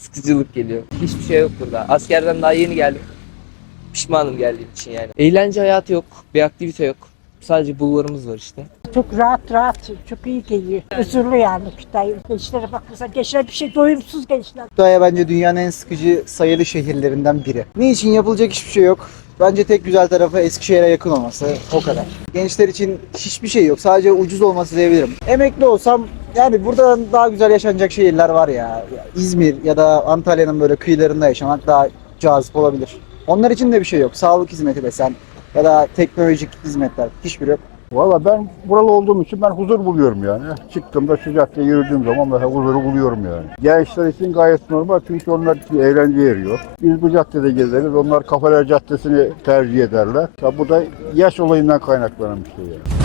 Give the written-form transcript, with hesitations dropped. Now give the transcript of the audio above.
Sıkıcılık geliyor. Hiçbir şey yok burada. Askerden daha yeni geldim. Pişmanım geldiğim için yani. Eğlence hayatı yok. Bir aktivite yok. Sadece bulvarımız var işte. Çok rahat, çok iyi geliyor. Huzurlu yani Kütahya. Gençlere bak mesela, gençler bir şey, doyumsuz gençler. Kütahya bence dünyanın en sıkıcı sayılı şehirlerinden biri. Niçin yapılacak hiçbir şey yok. Bence tek güzel tarafı Eskişehir'e yakın olması. O kadar. Gençler için hiçbir şey yok. Sadece ucuz olması diyebilirim. Emekli olsam yani buradan daha güzel yaşanacak şehirler var ya. İzmir ya da Antalya'nın böyle kıyılarında yaşamak daha cazip olabilir. Onlar için de bir şey yok. Sağlık hizmeti desen ya da teknolojik hizmetler hiçbiri yok. Valla ben buralı olduğum için ben huzur buluyorum yani. Çıktığımda şu caddeye yürüdüğüm zaman mesela huzuru buluyorum yani. Gençler için gayet normal çünkü onlar için eğlence eriyor. Biz bu caddede gezeriz, onlar Kafeler Caddesi'ni tercih ederler. Ya bu da yaş olayından kaynaklanan bir şey yani.